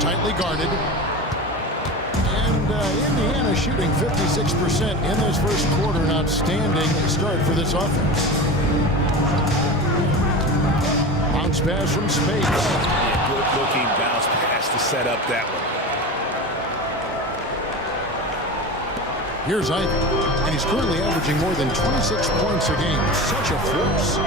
tightly guarded. And Indiana shooting 56% in this first quarter. An outstanding start for this offense. Bounce pass from Speights. Good-looking bounce pass to set up that one. Here's Ivey, and he's currently averaging more than 26 points a game. Such a force.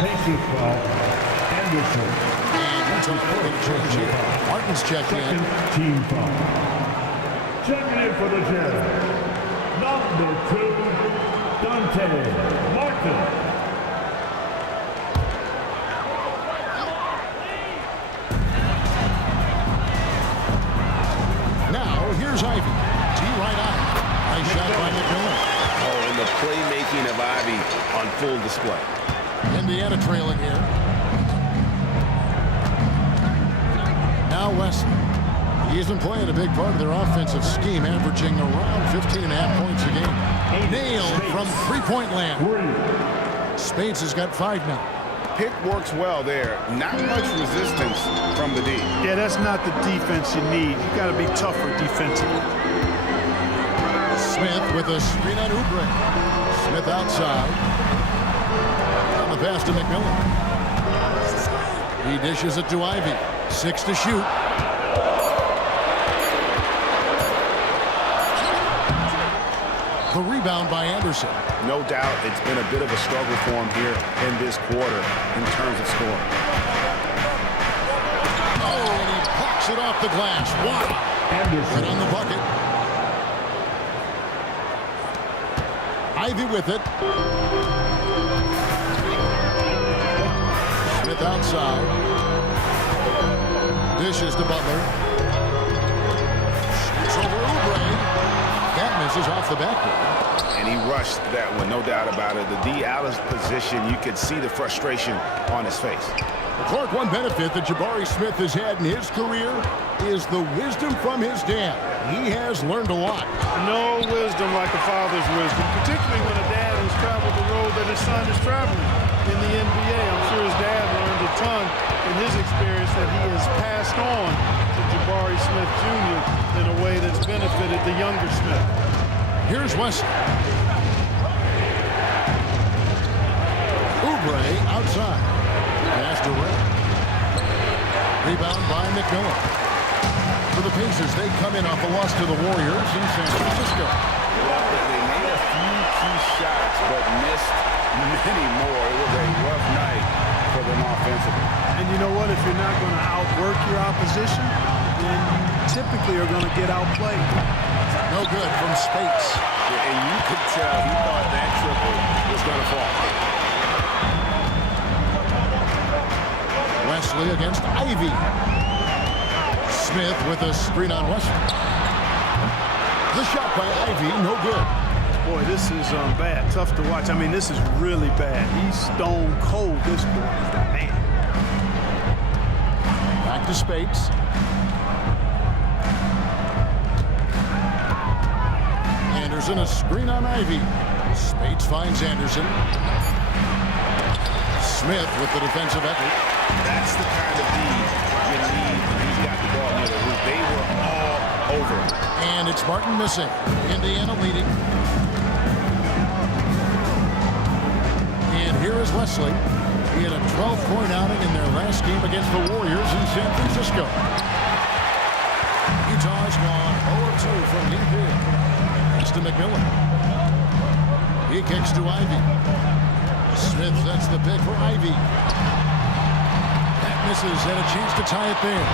Paces foul, Anderson. And that's a change here. Martin's checked in. Team foul. Checking in for the Jazz. Number 2, Dante Martin. Here's Ivey. T-right out. Nice shot by McMillan. Oh, and the playmaking of Ivey on full display. Indiana trailing here. Now Wesley. He isn't playing a big part of their offensive scheme, averaging around 15.5 points a game. Nailed from three-point land. Speights has got 5 now. Pick works well there. Not much resistance from the D. Yeah, that's not the defense you need. You got to be tougher defensively. Smith with a screen on Oubre. Smith outside. On the pass to McMillan. He dishes it to Ivey. 6 to shoot. The rebound by Anderson. No doubt it's been a bit of a struggle for him here in this quarter in terms of scoring. Oh, and he plucks it off the glass. Wow. Anderson. Right on the bucket. Ivey with it. Smith outside. Dishes to Butler. Shoots over Oubre. That misses off the backboard. And he rushed that one, no doubt about it. The D out of position, you could see the frustration on his face. Clark, one benefit that Jabari Smith has had in his career is the wisdom from his dad. He has learned a lot. No wisdom like a father's wisdom, particularly when a dad has traveled the road that his son is traveling in the NBA. I'm sure his dad learned a ton in his experience that he has passed on to Jabari Smith Jr. in a way that's benefited the younger Smith. Here's Wesley. Oubre outside. Pass to Ray. Rebound by McMillan. For the Pacers, they come in off a loss to the Warriors in San Francisco. They made a few key shots, but missed many more. It was a rough night for them offensively. And you know what? If you're not going to outwork your opposition, then you typically are going to get outplayed. No good from Speights. Yeah, and you could tell he thought that triple was going to fall. Wesley against Ivey. Smith with a screen on Wesley. The shot by Ivey, no good. Boy, this is bad. Tough to watch. I mean, this is really bad. He's stone cold this quarter. Man. Back to Speights. Anderson, a screen on Ivey. Speights finds Anderson. Smith with the defensive effort. That's the kind of D you need when he's got the ball near the hoop. They were all over him. And it's Martin missing. Indiana leading. And here is Wesley. He had a 12-point outing in their last game against the Warriors in San Francisco. Utah's gone 0-2 from deep here. That's to McMillan. He kicks to Ivey. Smith sets the pick for Ivey. That misses, and a chance to tie it there.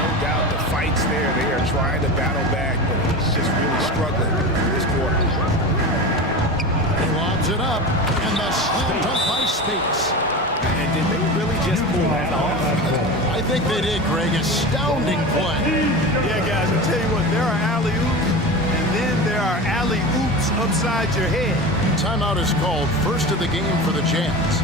No doubt the fight's there. They are trying to battle back, but he's just really struggling this quarter. He lobs it up, and the slam dunk by Speights. And did they really just pull that off? I think they did, Greg. Astounding play. Yeah, guys, I'll tell you what, there are alley-oops, and then there are alley-oops upside your head. Timeout is called. First of the game for the Jazz.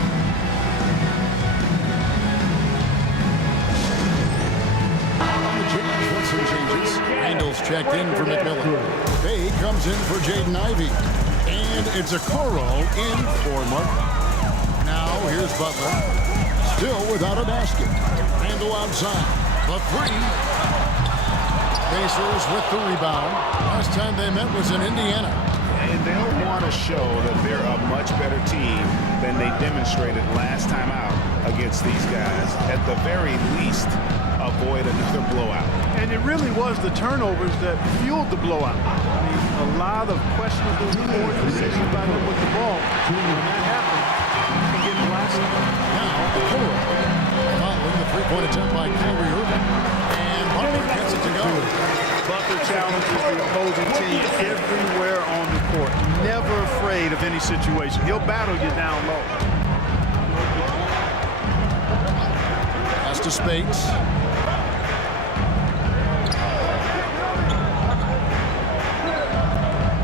Some changes. Randall's checked in for McMillan. Bay comes in for Jaden Ivey. And it's Okoro in for Martin. Now here's Butler. Still without a basket. Randall outside. The three. Pacers with the rebound. Last time they met was in Indiana. And they'll want to show that they're a much better team than they demonstrated last time out against these guys. At the very least, avoid another blowout. And it really was the turnovers that fueled the blowout. I mean, a lot of questionable poor decisions by them with the ball. When that happened, you can get blasted. Now, the pull-up. Following the three-point attempt by Kyrie Irving. And Butler gets it to go. Butler challenges the opposing team everywhere on the court. Never afraid of any situation. He'll battle you down low. Pass to Speights.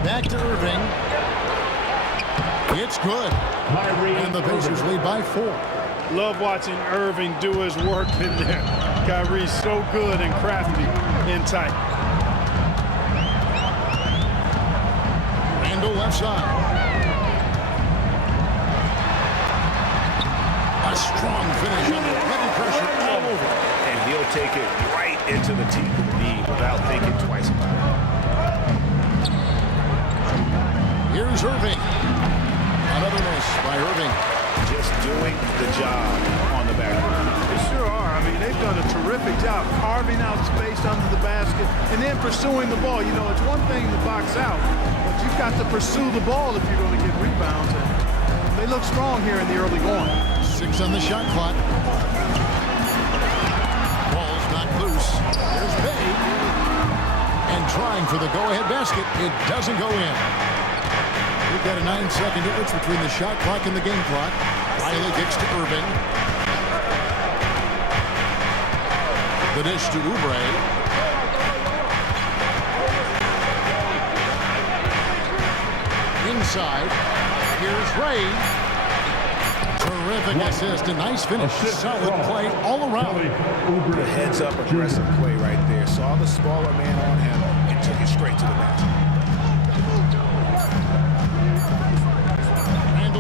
Back to Irving. It's good. And the Pacers lead by 4. Love watching Irving do his work in there. Kyrie's so good and crafty in tight. Randall left side. A strong finish under heavy pressure all over. And he'll take it right into the teeth of the knee without thinking twice about it. Here's Irving. Another miss by Irving. Just doing the job on the back end. They sure are. I mean, they've done a terrific job carving out space under the basket and then pursuing the ball. You know, it's one thing to box out, but you've got to pursue the ball if you're going to get rebounds. And they look strong here in the early going. 6 on the shot clock. Ball's not loose. There's Bay. And trying for the go-ahead basket. It doesn't go in. We've got a 9-second difference between the shot clock and the game clock. Riley kicks to Irving. The dish to Oubre. Inside. Here's Ray. Terrific assist. A nice finish. Solid play all around. The heads-up aggressive play right there. Saw the smaller man on him and took it straight to the basket.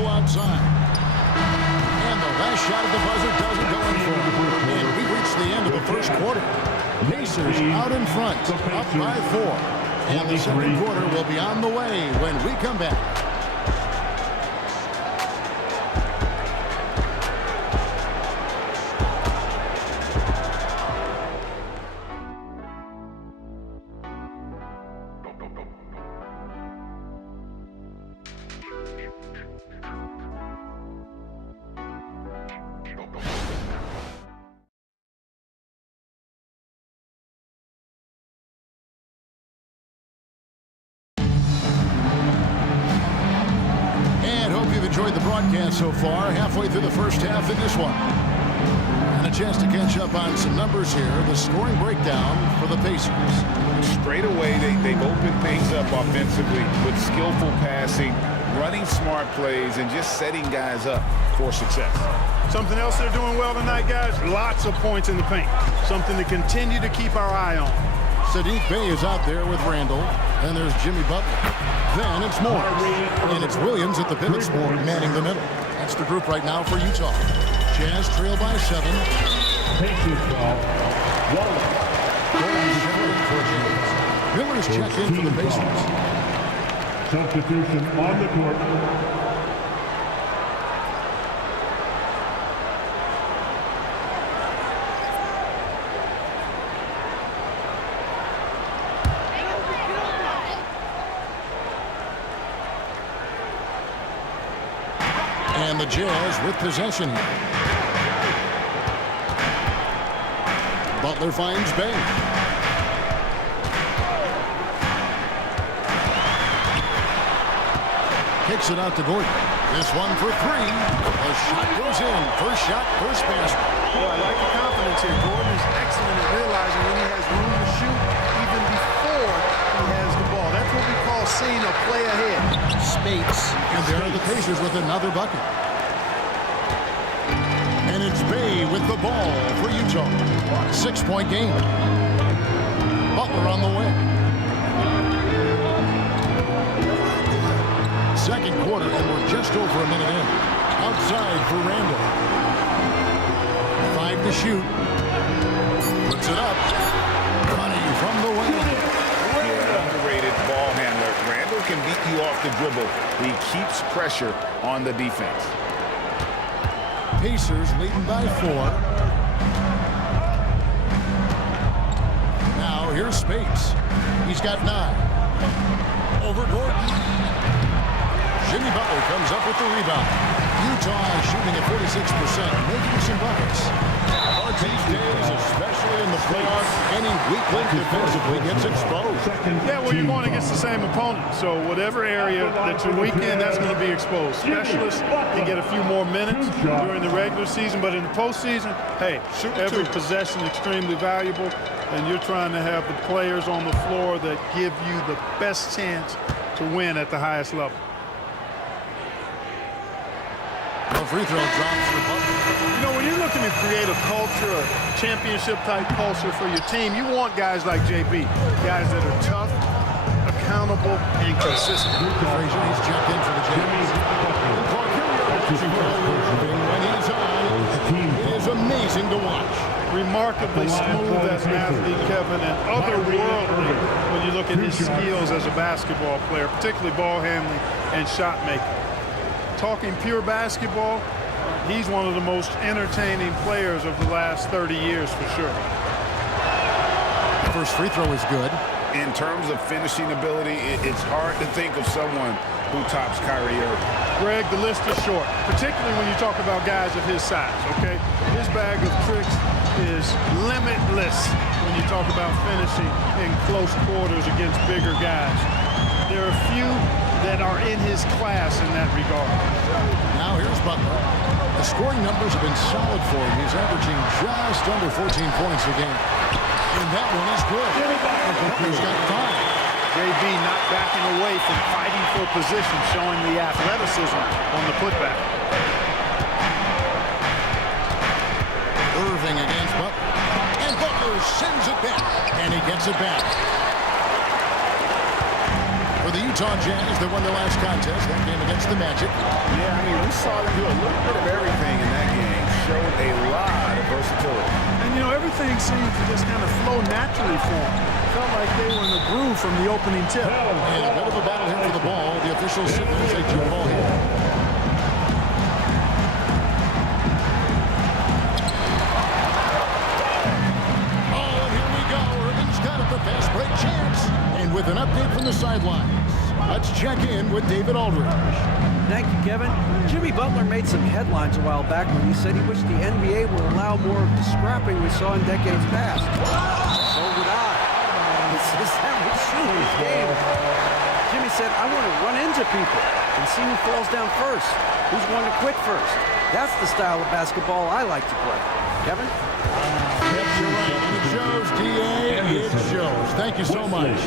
Outside. And the last shot of the buzzer doesn't go in for him. And we reach the end of the first quarter. Pacers out in front, up by 4. And the second quarter will be on the way when we come back. Enjoyed the broadcast so far, halfway through the first half in this one. And a chance to catch up on some numbers here. The scoring breakdown for the Pacers. Straight away, they've opened things up offensively with skillful passing, running smart plays, and just setting guys up for success. Something else they're doing well tonight, guys, lots of points in the paint. Something to continue to keep our eye on. Saddiq Bey is out there with Randall. Then there's Jimmy Butler. Then it's Moore. And it's Williams at the pivot spot, manning the middle. That's the group right now for Utah. Jazz trail by 7. Pacers foul. Miller's checked in for the Pacers. Substitution on the court. And the Jazz with possession here. Butler finds Bey. Kicks it out to Gordon. This one for 3. The shot goes in. First shot, first basket. Well, I like the confidence here. Gordon is excellent at realizing when he has room to shoot even before he has the ball. That's what we call seeing a play ahead. Speights. And there are the Pacers with another bucket. And it's Bey with the ball for Utah. 6-point game. Butler on the way. Second quarter, and we're just over a minute in. Outside for Randall. 5 to shoot. Puts it up. Money from the wing. Yeah, underrated ball handler. Randall can beat you off the dribble. He keeps pressure on the defense. Pacers leading by 4. Now here's Spates. He's got 9. Over Gordon. Jimmy Butler comes up with the rebound. Utah shooting at 46%, making some buckets. But these days, especially in the playoffs, any weak link defensively gets exposed. Yeah, well, you're going against the same opponent. So whatever area that you're weak in, that's going to be exposed. Specialists can get a few more minutes during the regular season, but in the postseason, hey, every possession extremely valuable, and you're trying to have the players on the floor that give you the best chance to win at the highest level. The free throw drops for Butler. You know, when you're looking to create a culture, a championship-type culture for your team, you want guys like JB, guys that are tough, accountable, and consistent. Frazier, he's checked in for the Jazz. When he's on, it is amazing to watch. Remarkably smooth as an athlete, Kevin, and otherworldly when you look at his skills as a basketball player, particularly ball handling and shot making. Talking pure basketball, he's one of the most entertaining players of the last 30 years for sure. First free throw is good. In terms of finishing ability, it's hard to think of someone who tops Kyrie Irving. Greg, the list is short, particularly when you talk about guys of his size, okay? His bag of tricks is limitless when you talk about finishing in close quarters against bigger guys. There are few that are in his class in that regard. Now here's Butler. The scoring numbers have been solid for him. He's averaging just under 14 points a game. And that one is good. He's got 5. JB not backing away from fighting for position, showing the athleticism on the putback. Irving against Butler. And Butler sends it back. And he gets it back. For the Utah Jazz, they won their last contest, that game against the Magic. Yeah, I mean, we saw them do a little bit of everything in that game. Showed a lot of versatility. And, you know, everything seemed to just kind of flow naturally for them. Felt like they were in the groove from the opening tip. And a bit of a battle here for the ball. The officials signal a jump ball here. Oh, and here we go. Irving's got it, the fast break chance. And with an update from the sidelines, let's check in with David Aldridge. Thank you, Kevin. Jimmy Butler made some headlines a while back when he said he wished the NBA would allow more of the scrapping we saw in decades past. So would I. That would suit his game. Jimmy said, I want to run into people and see who falls down first, who's going to quit first. That's the style of basketball I like to play. Kevin? Yep, you're right. And it shows, D.A. It shows. Thank you so much.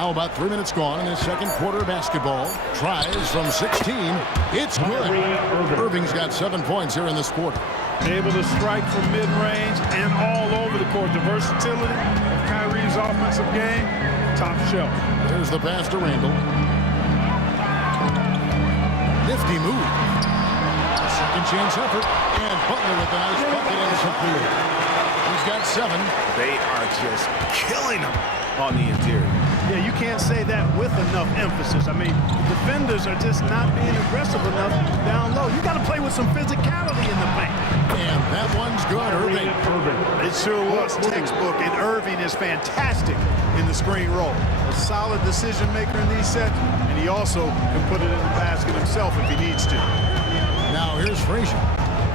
Now about 3 minutes gone in the second quarter of basketball. Tries from 16. It's good. Irving's got 7 points here in this quarter. Able to strike from mid-range and all over the court. The versatility of Kyrie's offensive game, top shelf. There's the pass to Randall. Nifty move. Second chance effort. And Butler with a nice bucket inside. He's got 7. They are just killing them on the interior. Yeah, you can't say that with enough emphasis. I mean, the defenders are just not being aggressive enough down low. You got to play with some physicality in the paint. And that one's good, Irving. It sure was textbook, and Irving is fantastic in the screen roll. A solid decision maker in these sets, and he also can put it in the basket himself if he needs to. Now here's Frazier.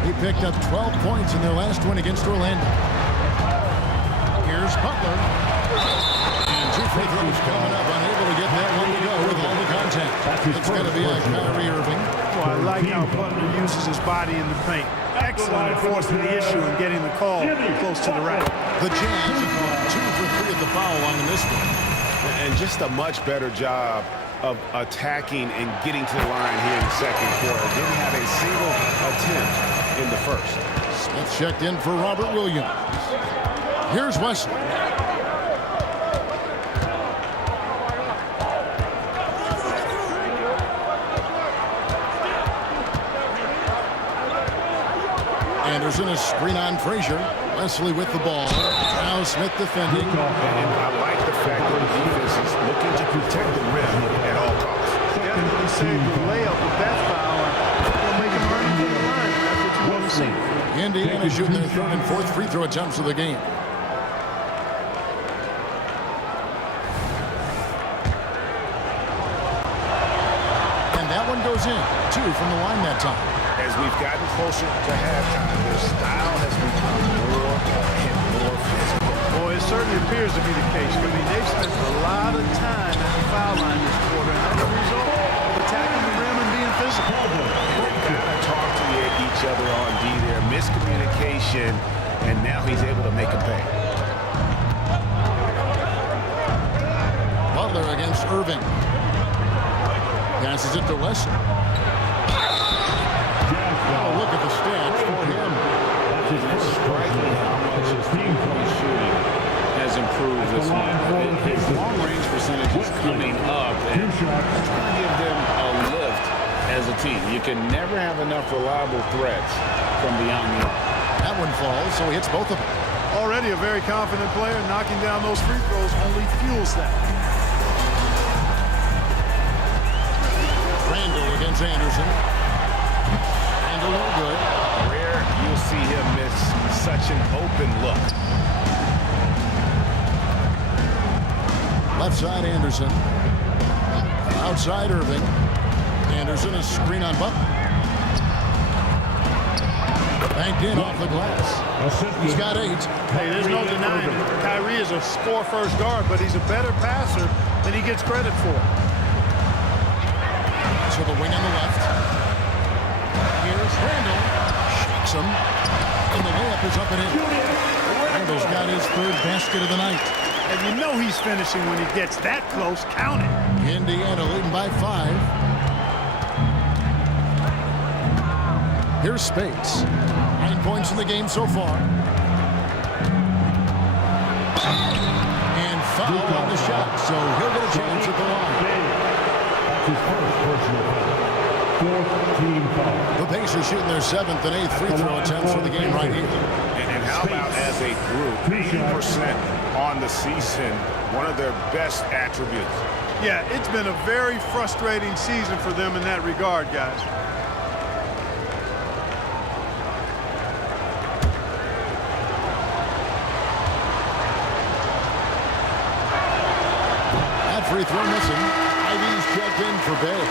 He picked up 12 points in their last win against Orlando. Here's Butler. And 2 free throws coming up, unable to get that one to go with all the contact. It's going to be a Kyrie Irving. Well, I like how Butler uses his body in the paint. Excellent at forcing the issue and getting the call close to the rack. The Jazz have gone 2 for 3 at the foul line in this one. And just a much better job of attacking and getting to the line here in the second quarter. Didn't have a single attempt in first. Smith checked in for Robert Williams. Here's Wesley. Anderson is screen on Frazier. Wesley with the ball. Now Smith defending. And I like the fact that the defense is looking to protect the rim at all costs. Definitely saved the layup with that foul. They'll make him run into the line. That's what you want to see. Indiana shooting their third and fourth free throw attempts of the game. And that one goes in. 2 from the line that time. As we've gotten closer to halftime, their style has become more and more physical. Boy, it certainly appears to be the case. I mean, they've spent a lot of time at the foul line this quarter, and as a result of attacking the rim and being physical. And they've got to talk to each other on D there. Miscommunication, and now he's able to make a pay. Butler against Irving. Passes it to Wesley. Oh, look at the stats for him. It's striking how much his three-point shooting has improved this month. His long-range percentage is coming up, and it's going to give them a lift as a team. You can never have enough reliable threats from beyond the arc. That one falls, so he hits both of them. Already a very confident player. Knocking down those free throws only fuels that. Randall against Anderson. Randall no good. Rare you'll see him miss such an open look. Left side Anderson. Outside Irving. Anderson is screen on Butler. Banked in off the glass. He's got 8. Hey, there's no denying it. Kyrie is a score-first guard, but he's a better passer than he gets credit for. To the wing on the left. Here's Randall. Shakes him. And the layup is up and in. Randall's got his third basket of the night. And you know he's finishing when he gets that close. Count it. Indiana leading by 5. Here's Spades. 9 points in the game so far. And foul on the shot, so he'll get a chance at the line. His first personal foul. 4th team foul. The Pacers shooting their 7th and 8th free throw attempts for the game right here. And how about as a group, 80% on the season, one of their best attributes. Yeah, it's been a very frustrating season for them in that regard, guys. That free throw missing. Ivy's checked in for Bay.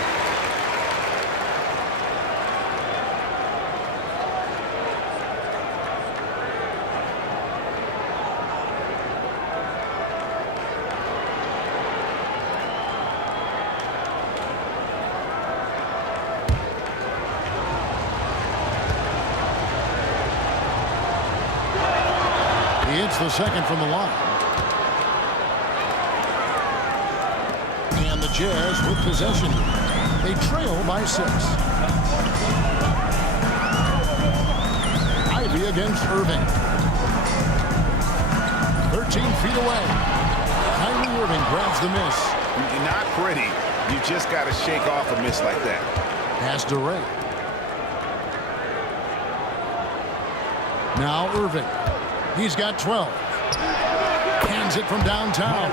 He hits the second from the line. And the Jazz with possession. They trail by 6. Ivy against Irving. 13 feet away. Kyrie Irving grabs the miss. Not pretty. You just got to shake off a miss like that. Pass to Ray. Now Irving. He's got 12. Hands it from downtown.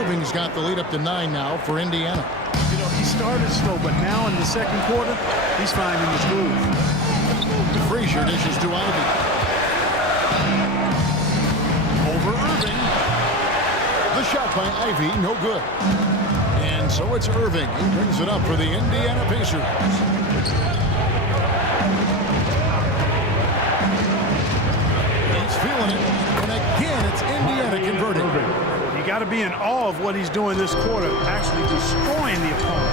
Irving's got the lead up to 9 now for Indiana. You know, he started slow, but now in the second quarter, he's finding his groove. Frazier dishes to Ivy. Over Irving. The shot by Ivy, no good. And so it's Irving who brings it up for the Indiana Pacers. Feeling it, and again it's Indiana converting. You got to be in awe of what he's doing this quarter, actually destroying the opponent.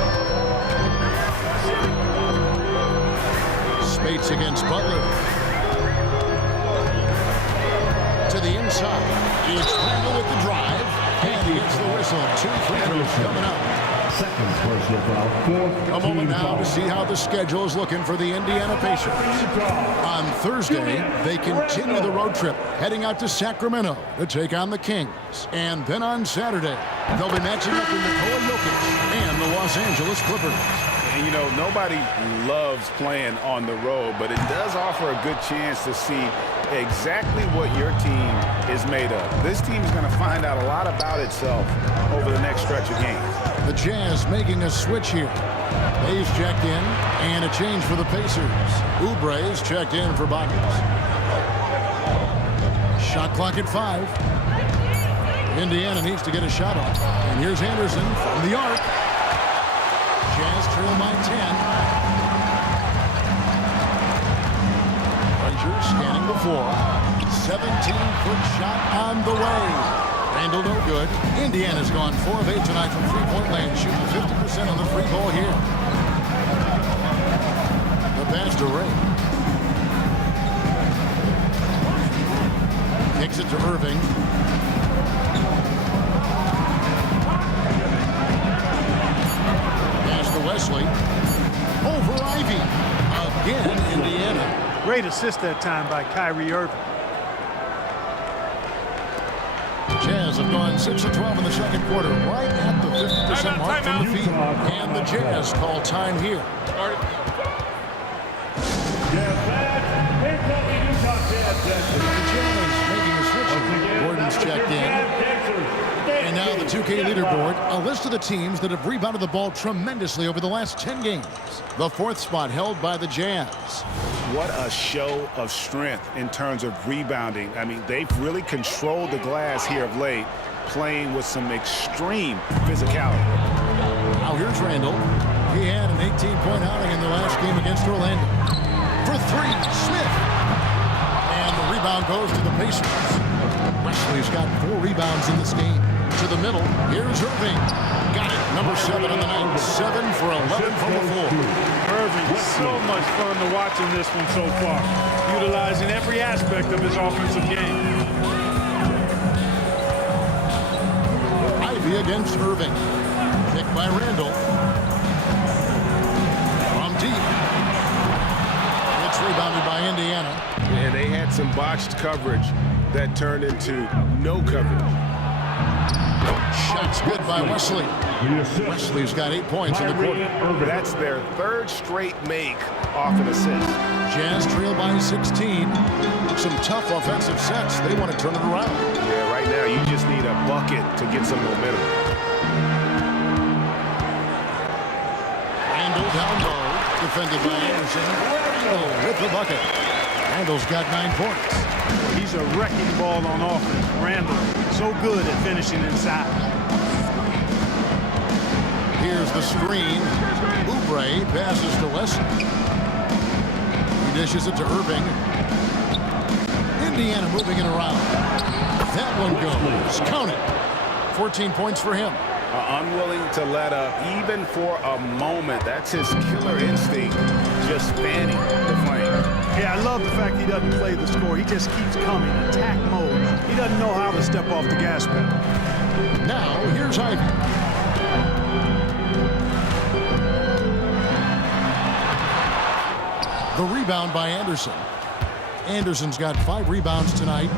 Spates against Butler. To the inside. It's Randall with the drive, and he gets the whistle. 2 free throws coming up. second personal foul. A moment now to see how the schedule is looking for the Indiana Pacers. On Thursday, they continue the road trip, heading out to Sacramento to take on the Kings. And then on Saturday, they'll be matching up with Nikola Jokic and the Los Angeles Clippers. And, you know, nobody loves playing on the road, but it does offer a good chance to see exactly what your team is made of. This team is going to find out a lot about itself over the next stretch of games. The Jazz making a switch here. Hayes checked in, and a change for the Pacers. Oubre is checked in for Buckets. Shot clock at 5. Indiana needs to get a shot off. And here's Anderson from the arc. Jazz trail by 10. Frazier scanning before. 17-foot shot on the way. Randall no good. Indiana's gone 4 of 8 tonight from three-point land, shooting 50% on the free ball here. The pass to Ray. Kicks it to Irving. Pass to Wesley. Over Ivy. Again, Indiana. Great assist that time by Kyrie Irving. Jazz have gone 6 of 12 in the second quarter, right at the 50% mark from the field. And the Jazz call time here. The Jazz making a switch. Gordon's checked in. And now the 2K leaderboard, a list of the teams that have rebounded the ball tremendously over the last 10 games. The 4th spot held by the Jazz. What a show of strength in terms of rebounding. I mean, they've really controlled the glass here of late, playing with some extreme physicality. Now here's Randall. He had an 18-point outing in the last game against Orlando. For 3, Smith. And the rebound goes to the Pacers. Wesley's got 4 rebounds in this game. To the middle, here's Irving. Got it, number 7 on the night. 7 for 11 from the floor. Irving, so much fun to watch in this one so far, utilizing every aspect of his offensive game. Ivy against Irving. Picked by Randall. From deep. It's rebounded by Indiana. And they had some botched coverage that turned into no coverage. Shots good by Wesley. Wesley's got 8 points in the quarter. That's their 3rd straight make off an assist. Jazz trail by 16. Some tough offensive sets. They want to turn it around. Yeah, right now you just need a bucket to get some momentum. Randall down low. Defended by Anderson. Randall with the bucket. Randall's got 9 points. He's a wrecking ball on offense. Randall, so good at finishing inside. Here's the screen. Oubre passes to Wesley. He dishes it to Irving. Indiana moving it around. That one goes. Count it. 14 points for him. Unwilling to let up, even for a moment. That's his killer instinct, just fanning the flame. Yeah, I love the fact he doesn't play the score. He just keeps coming, attack mode. He doesn't know how to step off the gas pedal. Now, here's Ivy. The rebound by Anderson. Anderson's got 5 rebounds tonight.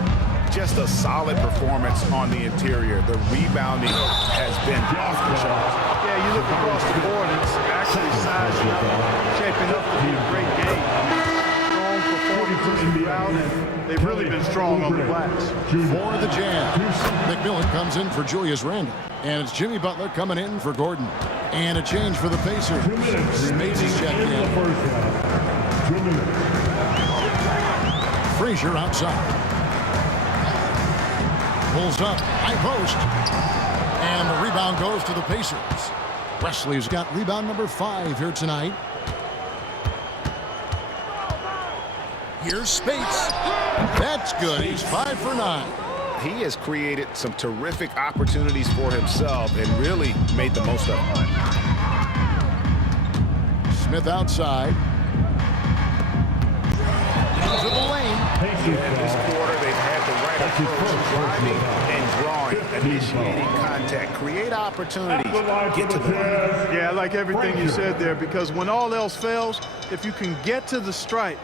Just a solid performance on the interior. The rebounding has been off the charts. Yeah, you look across the board, and it's actually sizing up, shaping up to be a great game. Strong performances throughout, and they've really been strong on the glass. For the Jazz, McMillan comes in for Julius Randle. And it's Jimmy Butler coming in for Gordon. And a change for the Pacers. Spades is checked in. Frazier outside. Pulls up, high post. And the rebound goes to the Pacers. Wesley's got rebound number 5 here tonight. Here's Spates. That's good. He's 5 for 9. He has created some terrific opportunities for himself and really made the most of them. Smith outside. Into the lane. And this quarter, they've had the right approach, driving and drawing. initiating contact, create opportunities, get to the line. Yeah, I like everything you said there, because when all else fails, if you can get to the stripe,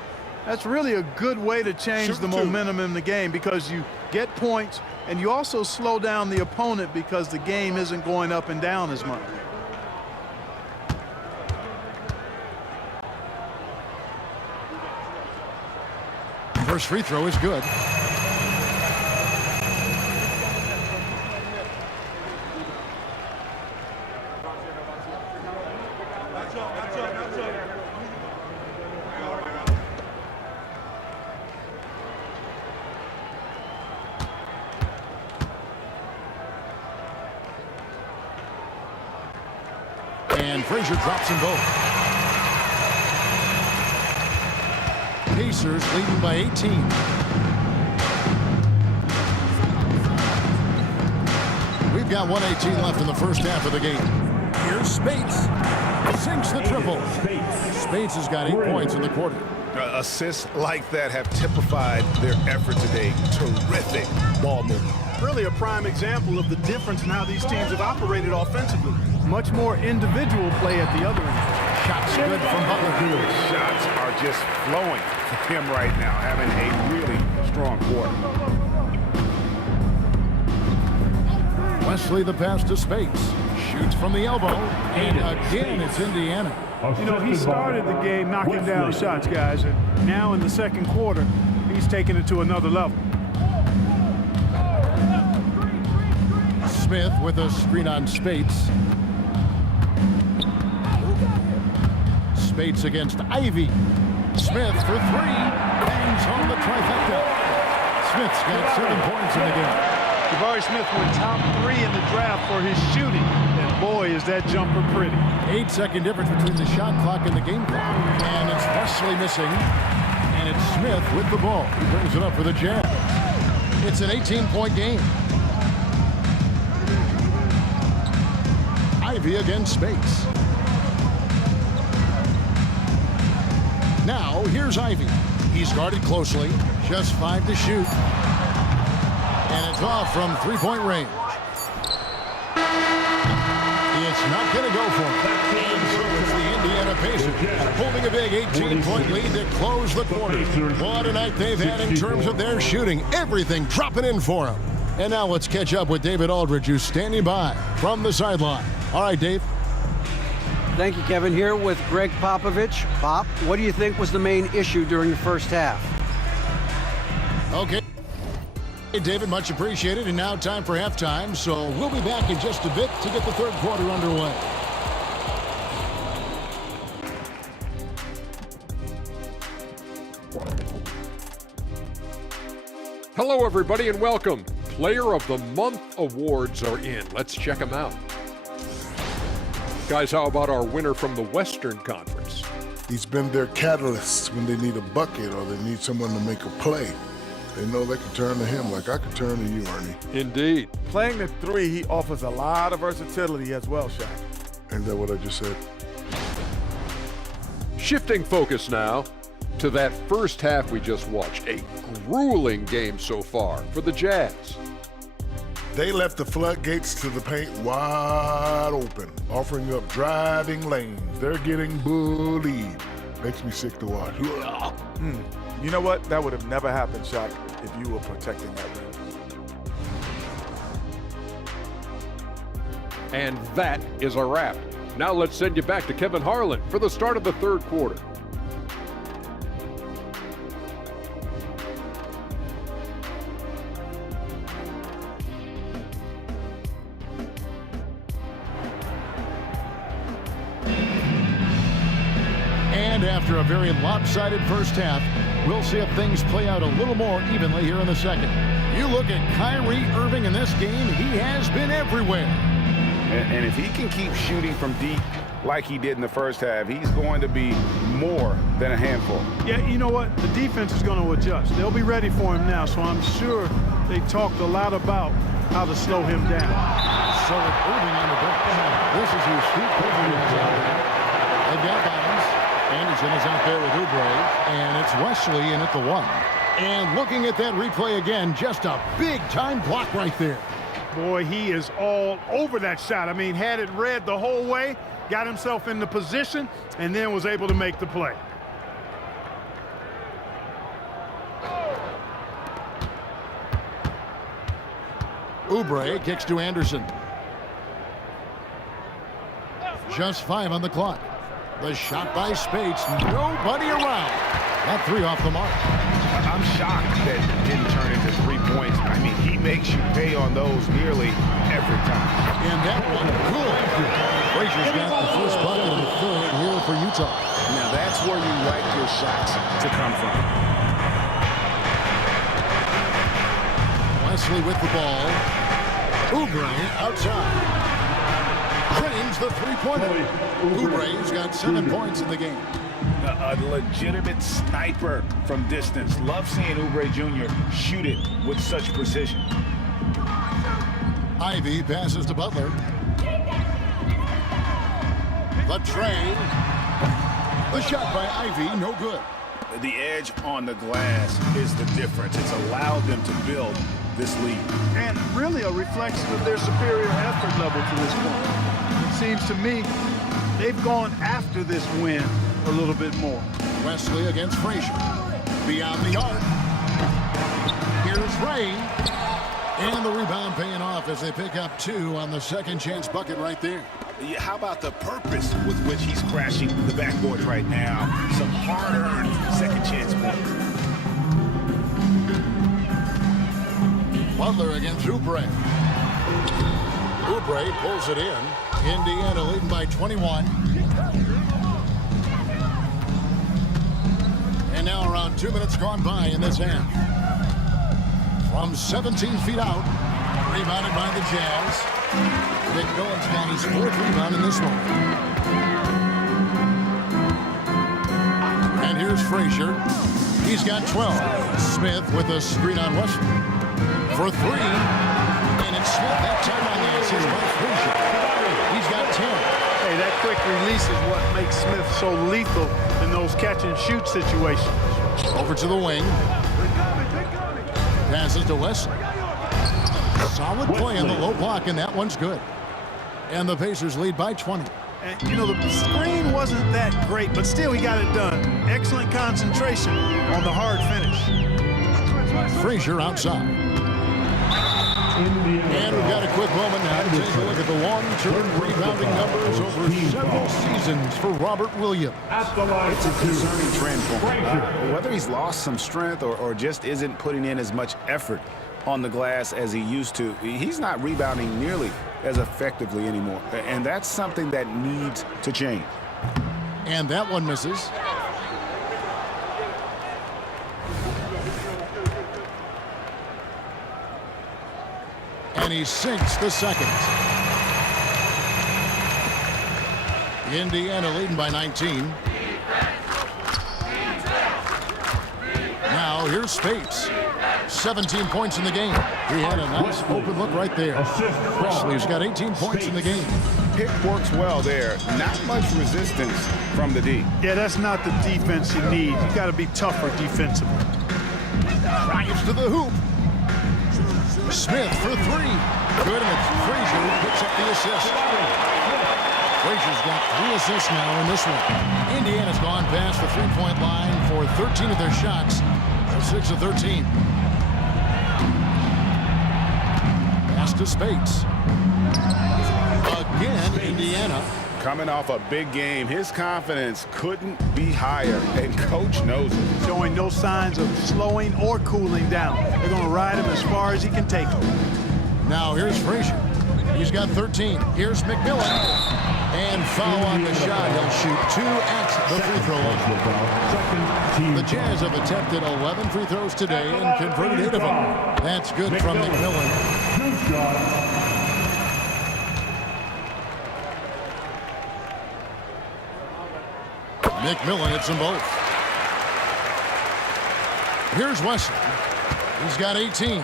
that's really a good way to change the momentum in the game, because you get points and you also slow down the opponent because the game isn't going up and down as much. First free throw is good. And Frazier drops them both. Pacers leading by 18. We've got 1:18 left in the first half of the game. Here's Speights. Sinks the triple. Speights has got 8 points in the quarter. Assists like that have typified their effort today. Terrific ball movement. Really a prime example of the difference in how these teams have operated offensively. Much more individual play at the other end. Shots good from Butler. Shots are just flowing for him right now, having a really strong quarter. Wesley the pass to Speights. Shoots from the elbow. And again, it's Indiana. You know, he started the game knocking down shots, guys, and now in the second quarter, he's taking it to another level. Smith with a screen on Speights. Speights against Ivy. Smith for three. Bangs home the trifecta. Smith's got 7 points in the game. Jabari Smith went top 3 in the draft for his shooting, and boy, is that jumper pretty. 8-second difference between the shot clock and the game clock. And it's Wesley missing. And it's Smith with the ball. He brings it up for the Jazz. It's an 18-point game. Ivy against Speights. Now, here's Ivy. He's guarded closely. Just 5 to shoot. And it's off from three-point range. It's not going to go for him. And so it's the Indiana Pacers holding a big 18-point lead to close the quarter. What a night they've had in terms of their shooting. Everything dropping in for them. And now let's catch up with David Aldridge, who's standing by from the sideline. All right, Dave. Thank you, Kevin. Here with Greg Popovich. Pop, what do you think was the main issue during the first half? Okay. Hey, David, much appreciated. And now time for halftime. So we'll be back in just a bit to get the third quarter underway. Hello, everybody, and welcome. Player of the Month awards are in. Let's check them out. Guys, how about our winner from the Western Conference? He's been their catalyst when they need a bucket or they need someone to make a play. They know they can turn to him like I could turn to you, Ernie. Indeed. Playing the three, he offers a lot of versatility as well, Shaq. Ain't that what I just said? Shifting focus now to that first half we just watched. A grueling game so far for the Jazz. They left the floodgates to the paint wide open, offering up driving lanes. They're getting bullied. Makes me sick to watch. You know what? That would have never happened, Shaq, if you were protecting that rim. And that is a wrap. Now let's send you back to Kevin Harlan for the start of the third quarter. And after a very lopsided first half, we'll see if things play out a little more evenly here in the second. You look at Kyrie Irving in this game, he has been everywhere. And if he can keep shooting from deep like he did in the first half, he's going to be more than a handful. Yeah, you know what? The defense is going to adjust. They'll be ready for him now, so I'm sure they talked a lot about how to slow him down. So with Irving on the bench, this is who Steve Clifford is out there. They've got Bottoms. Anderson is out there with Oubre, and it's Wesley in at the 1. And looking at that replay again, just a big-time block right there. Boy, he is all over that shot. I mean, had it read the whole way, got himself in the position, and then was able to make the play. Oubre kicks to Anderson. Just 5 on the clock. The shot by Speights. Nobody around. That 3 off the mark. I'm shocked that it didn't turn into 3 points. I mean, he makes you pay on those nearly every time. And that one, cool. Frazier's got the first bucket of the third here for Utah. Now that's where you like your shots to come from. Wesley with the ball. Oubre outside. Drains the three-pointer. Oubre's got 7 points in the game. A legitimate sniper from distance. Love seeing Oubre Jr. shoot it with such precision. Ivy passes to Butler. The tray. The shot by Ivy, no good. The edge on the glass is the difference. It's allowed them to build this lead. And really a reflection of their superior effort level to this point. It seems to me they've gone after this win a little bit more. Wesley against Frazier. Beyond the arc. Here's Ray. And the rebound paying off as they pick up 2 on the second chance bucket right there. Yeah, how about the purpose with which he's crashing the backboards right now? Some hard-earned second chance points. Butler against Oubre. Oubre pulls it in. Indiana leading by 21. And now around 2 minutes gone by in this half. From 17 feet out, rebounded by the Jazz. McMillan's got his 4th rebound in this one. And here's Frazier. He's got 12. Smith with a screen on Wesley. For 3. And it's Smith that time on the assist by Frazier. He's got 10. Hey, that quick release is what makes Smith so lethal in those catch-and-shoot situations. Over to the wing. Passes to Wesley. Solid play on the low block, and that one's good. And the Pacers lead by 20. And, you know, the screen wasn't that great, but still he got it done. Excellent concentration on the hard finish. Frazier outside. And we've got a quick moment now to take a look at the long-term rebounding numbers over several seasons for Robert Williams. It's a concerning trend for him. Whether he's lost some strength or just isn't putting in as much effort on the glass as he used to, he's not rebounding nearly as effectively anymore. And that's something that needs to change. And that one misses. And he sinks the second. Indiana leading by 19. Now here's Speights. 17 points in the game. He had a nice open look right there. Wesley's got 18 points in the game. Pick works well there. Not much resistance from the D. Yeah, that's not the defense you need. You got to be tougher defensively. Drives to the hoop. Smith for 3. Good, and Frazier picks up the assist. Frazier's got 3 assists now in this one. Indiana's gone past the three-point line for 13 of their shots. 6 of 13. Pass to Speights. Again, Indiana. Coming off a big game, his confidence couldn't be higher, and coach knows it. Showing no signs of slowing or cooling down. They're going to ride him as far as he can take him. Now here's Frazier. He's got 13. Here's McMillan. And foul on the shot. He'll shoot 2 at the free throw line. The Jazz have attempted 11 free throws today and converted 8 of them. That's good from McMillan. McMillan hits them both. Here's Wesley. He's got 18.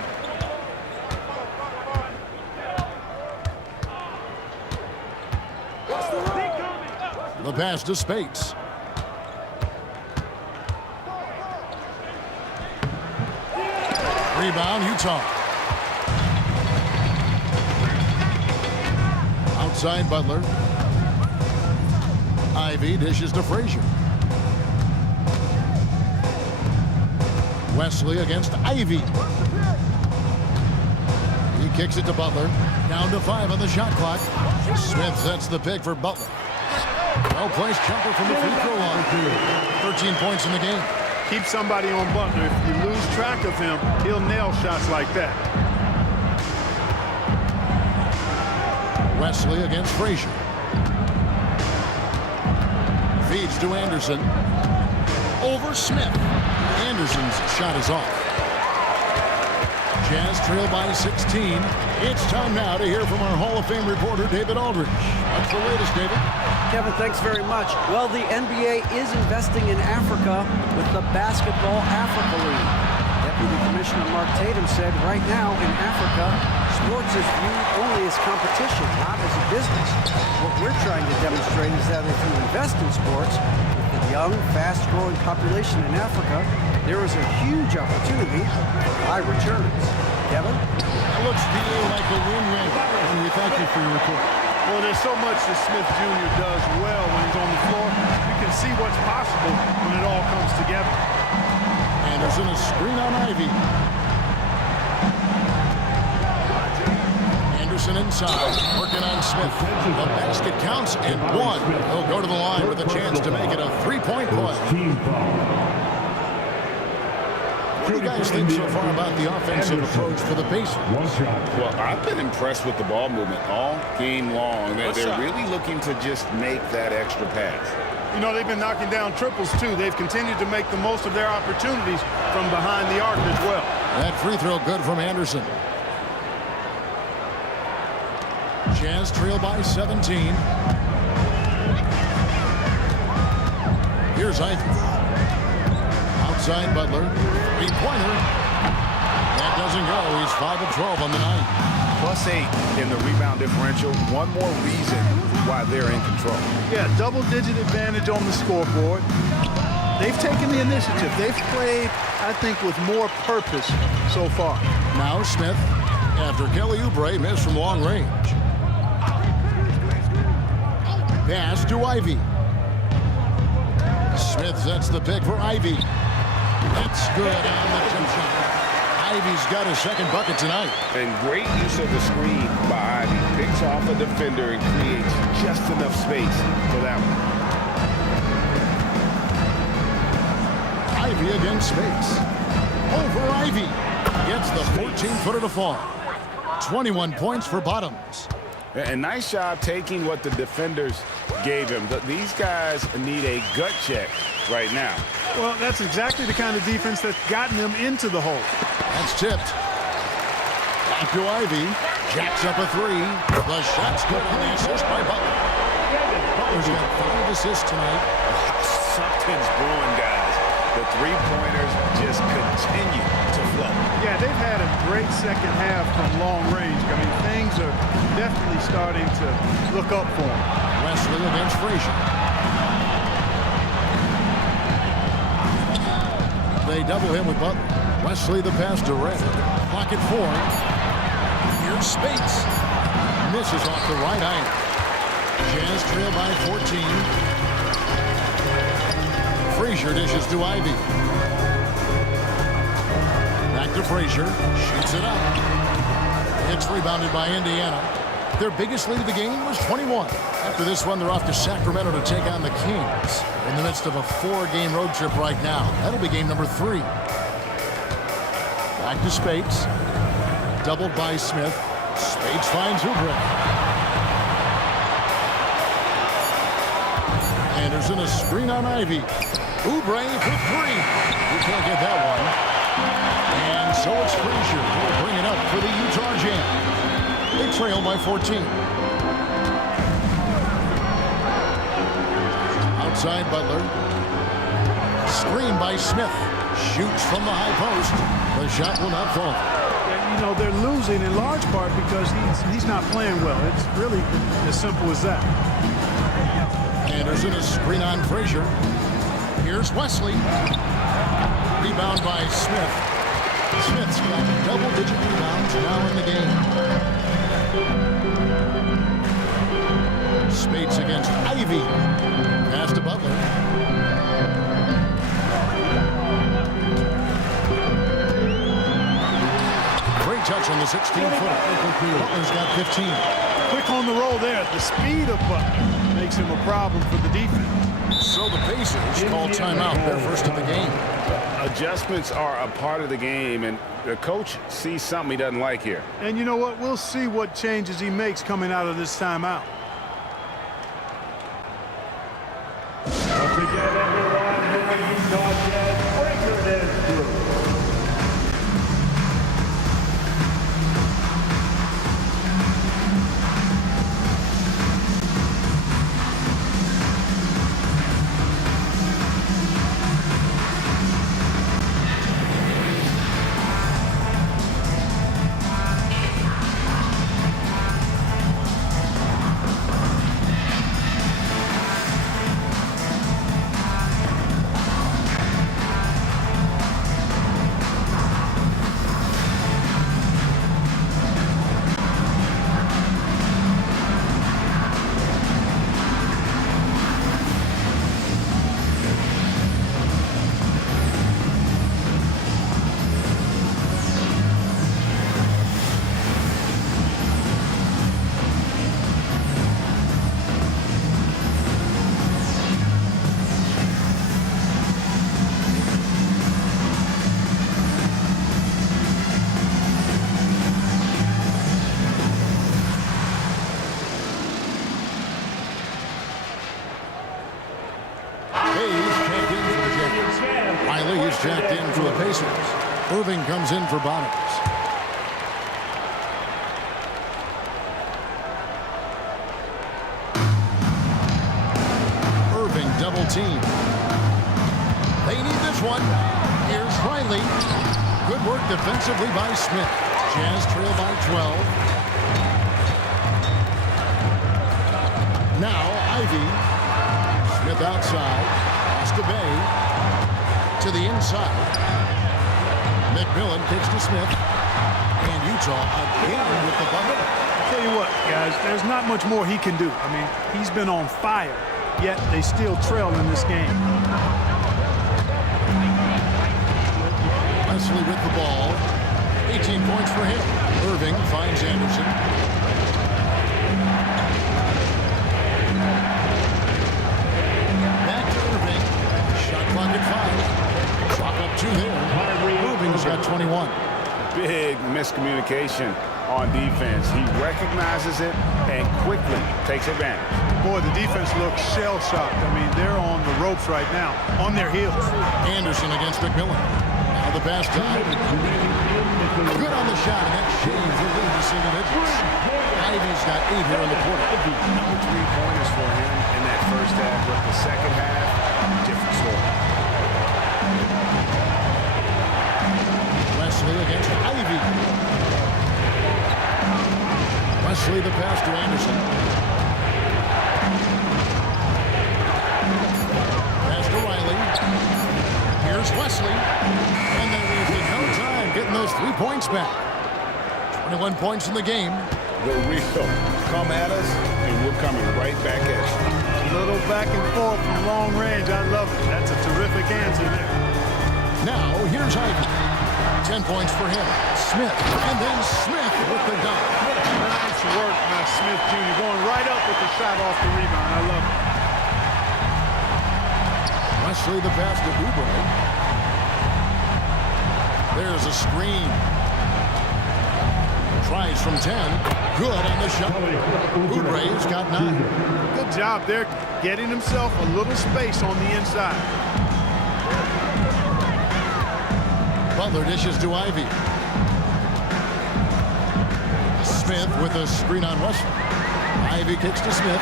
The pass to Speights. Rebound, Utah. Outside Butler. Ivy dishes to Frazier. Wesley against Ivy. He kicks it to Butler. Down to 5 on the shot clock. Smith sets the pick for Butler. Well-placed jumper from the free throw line. 13 points in the game. Keep somebody on Butler. If you lose track of him, he'll nail shots like that. Wesley against Frazier. Feeds to Anderson. Over Smith. Anderson's shot is off. Jazz trail by 16. It's time now to hear from our Hall of Fame reporter, David Aldridge. What's the latest, David? Kevin, thanks very much. Well, the NBA is investing in Africa with the Basketball Africa League. Deputy Commissioner Mark Tatum said right now in Africa, sports is viewed only as competition, not as a business. What we're trying to demonstrate is that if you invest in sports, with the young, fast-growing population in Africa, there is a huge opportunity for high returns. Kevin? It looks to you like a win-win, and we thank you for your report. Well, there's so much that Smith Jr. does well when he's on the floor. You can see what's possible when it all comes together. Anderson a screen on Ivy. Anderson inside, working on Smith. The basket counts and 1. He'll go to the line with a chance to make it a 3-point play. What do you guys think so far about the offensive approach for the Pacers? Well, I've been impressed with the ball movement all game long. They're really looking to just make that extra pass. You know, they've been knocking down triples, too. They've continued to make the most of their opportunities from behind the arc as well. That free throw good from Anderson. Jazz trail by 17. Here's Ivy. Outside Butler. Three-pointer. That doesn't go. He's 5 of 12 on the night. +8 in the rebound differential. One more reason why they're in control. Yeah, double-digit advantage on the scoreboard. They've taken the initiative. They've played, I think, with more purpose so far. Now Smith, after Kelly Oubre missed from long range. Pass to Ivy. Smith sets the pick for Ivy. It's good on the jump shot. Ivy's got his second bucket tonight. And great use of the screen by Ivy. Picks off a defender and creates just enough space for that one. Ivy against space. Over Ivy. Gets the 14-footer to fall. 21 points for Bottoms. And nice job taking what the defenders gave him. These guys need a gut check right now. Well, that's exactly the kind of defense that's gotten them into the hole. That's tipped. Back to Ivy. Jacks up a 3. The shot's good on the assist by Butler. Butler's got 5 assists tonight. Something's brewing, guys. The three-pointers just continue to flow. Yeah, they've had a great second half from long range. I mean, things are definitely starting to look up for them. Wesley against Frazier. They double him with Butler. Wesley the pass to Red. Clock at 4. Here's Spates. Misses off the right iron. Jazz trail by 14. Frazier dishes to Ivy. Back to Frazier. Shoots it up. It's rebounded by Indiana. Their biggest lead of the game was 21. After this one, they're off to Sacramento to take on the Kings. In the midst of a 4-game road trip right now. That'll be game number 3. Back to Spates. Doubled by Smith. Spates finds Oubre. Anderson a screen on Ivy. Oubre for 3. You can't get that one. And so it's Frazier who will bring it up for the Utah Jazz. They trail by 14. Outside Butler. Screen by Smith. Shoots from the high post. The shot will not fall. You know, they're losing in large part because he's not playing well. It's really as simple as that. Anderson a screen on Frazier. Here's Wesley. Rebound by Smith. Smith's got double-digit rebounds now in the game. Spates against Ivy. Pass to Butler. Great touch on the 16-footer. Butler's got 15. Quick on the roll there. The speed of Butler makes him a problem for the defense. So the Pacers call timeout. Their first of the game. Adjustments are a part of the game, and the coach sees something he doesn't like here. And you know what? We'll see what changes he makes coming out of this timeout. Once again, everyone, here at Utah Jazz, Breaker Dance Crew. Jacked in for the Pacers. Irving comes in for Bottoms. Irving double team. They need this one. Here's Riley. Good work defensively by Smith. Jazz trail by 12. Now Ivy. Smith outside. Oscar to the inside. McMillan kicks to Smith. And Utah again with the bucket. I'll tell you what, guys, there's not much more he can do. I mean, he's been on fire, yet they still trail in this game. Wesley with the ball. 18 points for him. Irving finds Anderson. Clock at 5. Clock up 2 there. Irving's got 21. Big miscommunication on defense. He recognizes it and quickly takes advantage. Boy, the defense looks shell-shocked. I mean, they're on the ropes right now, on their heels. Anderson against McMillan. Now the pass to Ivy. Good on the shot, and that shaves the lead to single digits. Ivy's got 8 here in the quarter. No 3-pointers for him in that first half, but the second half, different story. Wesley against Ivy. Wesley the pass to Anderson. Pass to Riley. Here's Wesley. And they wasted no time getting those 3 points back. 21 points in the game. The real come at us, and we're coming right back at you. A little back and forth from long range. I love it. That's a terrific answer there. Now, here's Ivy. 10 points for him. Smith. And then Smith with the dunk. Nice work by Smith Jr. Going right up with the shot off the rebound. I love it. Wesley the pass to Oubre. There's a screen. Tries from 10. Good on the shot. Oubre's got 9. Good job there, getting himself a little space on the inside. Butler dishes to Ivy. Smith with a screen on Wesley. Ivy kicks to Smith.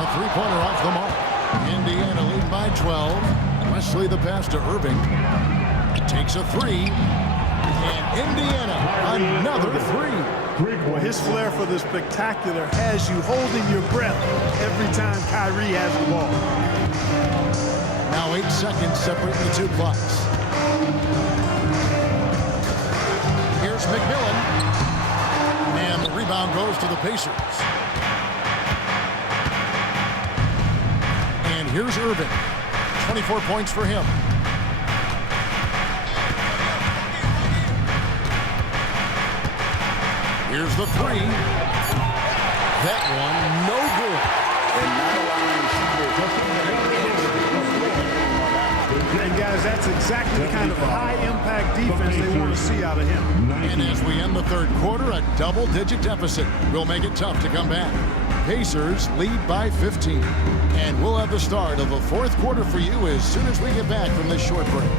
A three-pointer off the mark. Indiana lead by 12. Wesley the pass to Irving. Takes a 3. And Indiana, another 3. Well, his flair for the spectacular has you holding your breath every time Kyrie has the ball. Now 8 seconds separate the two clocks. Here's McMillan. And the rebound goes to the Pacers. here's Irving. 24 points for him. Here's the three. That one, no good. And not allowing And guys, that's exactly the kind of high-impact defense they want to see out of him. And as we end the third quarter, a double-digit deficit will make it tough to come back. Pacers lead by 15. And we'll have the start of the fourth quarter for you as soon as we get back from this short break.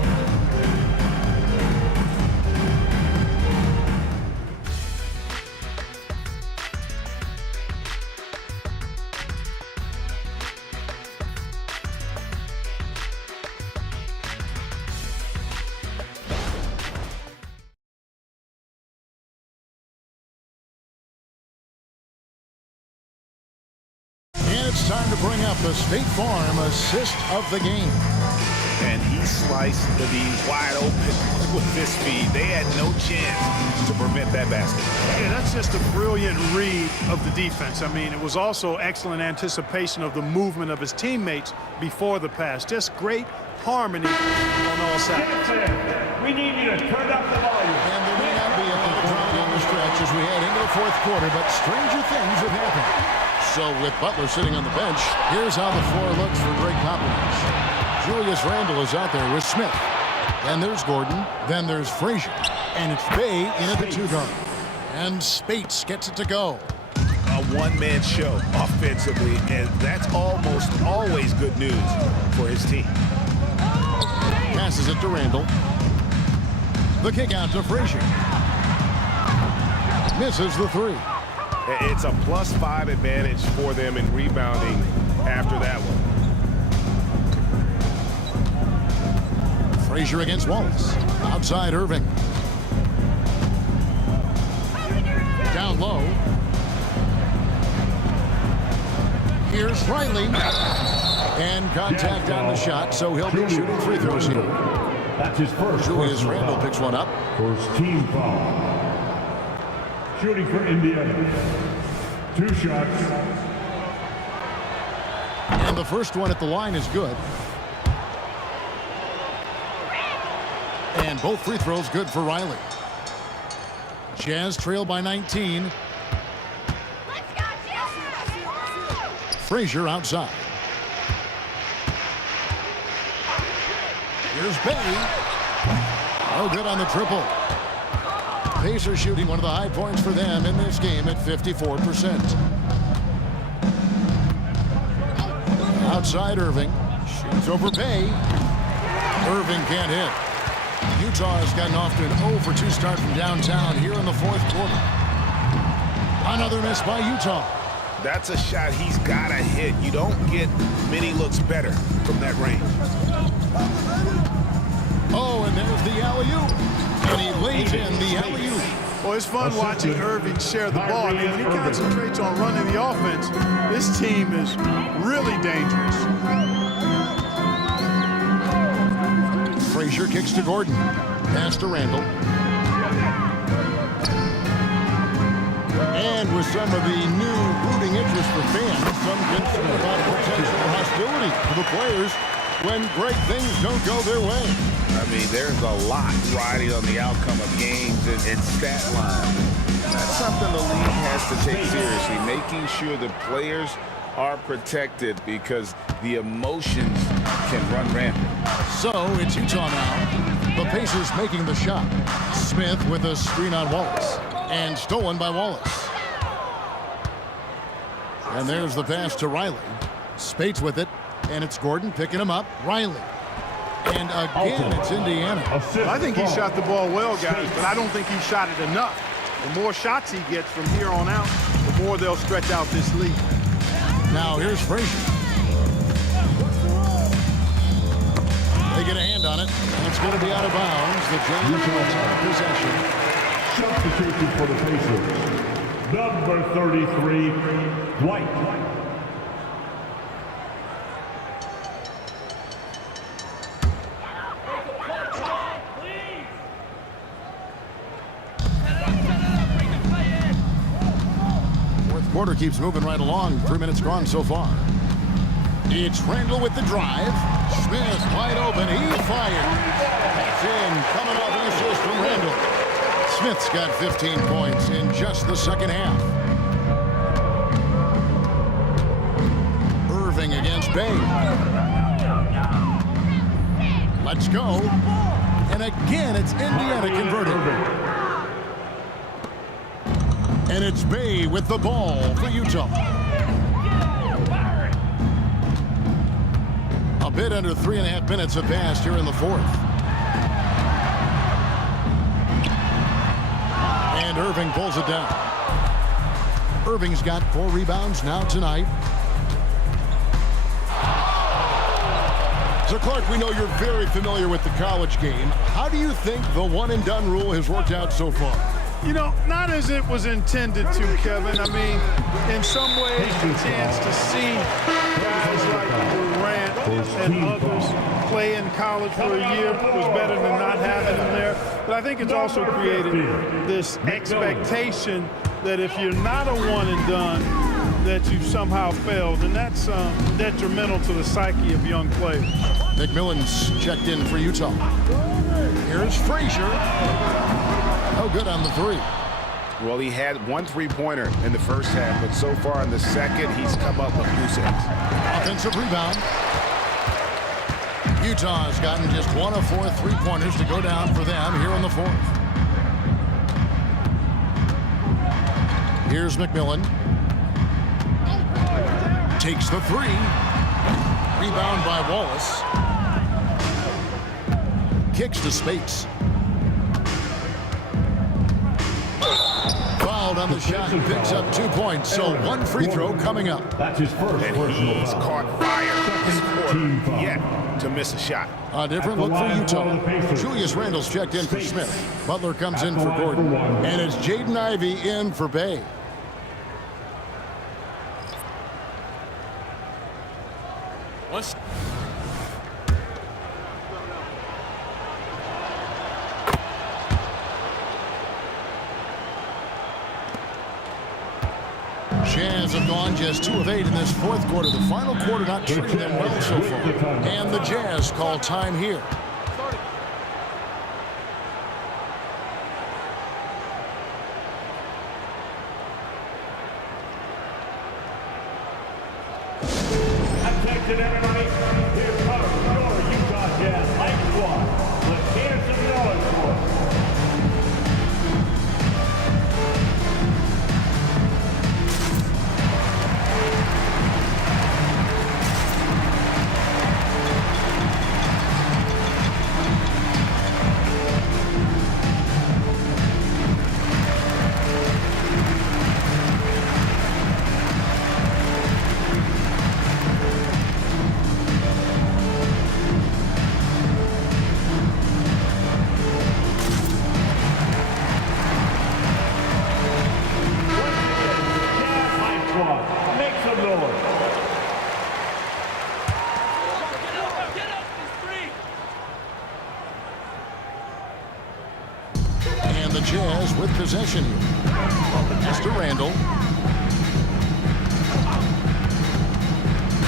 It's time to bring up the State Farm assist of the game. And he sliced these wide open with this speed. They had no chance to prevent that basket. Yeah, that's just a brilliant read of the defense. I mean, it was also excellent anticipation of the movement of his teammates before the pass. Just great harmony on all sides. We need you to turn up the volume. And there may not be a lot of drama on the stretch as we head into the fourth quarter, but stranger things have happened. So with Butler sitting on the bench, here's how the floor looks for Greg Popovich. Julius Randle is out there with Smith. Then there's Gordon. Then there's Frazier. And it's Bay in at the 2-guard. And Spates gets it to go. A one-man show offensively, and that's almost always good news for his team. Passes it to Randle. The kick out to Frazier. Misses the three. It's a +5 advantage for them in rebounding after that one. Frazier against Wallace. Outside Irving. Down low. Here's Riley. And contact on the shot, so he'll be shooting free throws here. That's his first. Julius Randle picks one up. First team foul. Shooting for India. 2 shots. And the first one at the line is good. And both free throws good for Riley. Jazz trail by 19. Frazier outside. Here's Bay. Oh, good on the triple. Pacers shooting one of the high points for them in this game at 54%. Outside Irving. Shoots over Bay. Irving can't hit. Utah has gotten off to an 0-for-2 start from downtown here in the fourth quarter. Another miss by Utah. That's a shot he's got to hit. You don't get many looks better from that range. Oh, and there's the alley-oop. And he lays in the alley-oop. Well, it's fun watching Irving share the ball. I mean, when he concentrates on running the offense, this team is really dangerous. Frazier kicks to Gordon. Pass to Randle. And with some of the new rooting interest for fans, some concern about potential hostility to the players when great things don't go their way. I mean, there's a lot riding on the outcome of games and stat line. That's something the league has to take seriously, making sure the players are protected because the emotions can run rampant. So it's Utah now. The Pacers making the shot. Smith with a screen on Wallace. And stolen by Wallace. And there's the pass to Riley. Spates with it. And it's Gordon picking him up. Riley. And again, it's Indiana. I think he shot the ball well, guys, but I don't think he shot it enough. The more shots he gets from here on out, the more they'll stretch out this lead. Now here's Frazier. They get a hand on it. It's going to be out of bounds. The Jazz have possession. Substitution for the Pacers. Number 33, White. Fourth quarter keeps moving right along. 3 minutes gone so far. It's Randall with the drive. Smith wide open. He fires. That's in. Coming off an assist from Randall. Smith's got 15 points in just the second half. Irving against Bay. Let's go. And again, it's Indiana converting. And it's Bay with the ball for Utah. A bit under 3.5 minutes have passed here in the fourth. And Irving pulls it down. Irving's got 4 rebounds now tonight. So, Clark, we know you're very familiar with the college game. How do you think the one-and-done rule has worked out so far? You know, not as it was intended to, Kevin. I mean, in some ways, the chance to see guys like Durant and others play in college for a year was better than not having them there. But I think it's also created this expectation that if you're not a one-and-done, that you've somehow failed, and that's detrimental to the psyche of young players. McMillan's checked in for Utah. Here's Frazier. Oh, good on the 3. Well, he had 1 3-pointer in the first half, but so far in the second, he's come up with loose ends. Offensive rebound. Utah has gotten just 1 of 4 3-pointers to go down for them here in the fourth. Here's McMillan. Takes the 3. Rebound by Wallace. Kicks to Spates. Fouled on the shot and picks up 2 points. So 1 free throw coming up. That's his first personal He's foul. caught fire this quarter yet to miss a shot. A different look for Utah. Julius Randle's checked in for Smith. Butler comes in for Gordon. And it's Jaden Ivey in for Bay. Jazz have gone just 2 of 8 in this fourth quarter. The final quarter not treating them well so far. And the Jazz call time here. Attention, everybody. Here comes your Utah Jazz Light Squad. Let's hear some noise for it. The Jazz with possession here. Mr. Randall.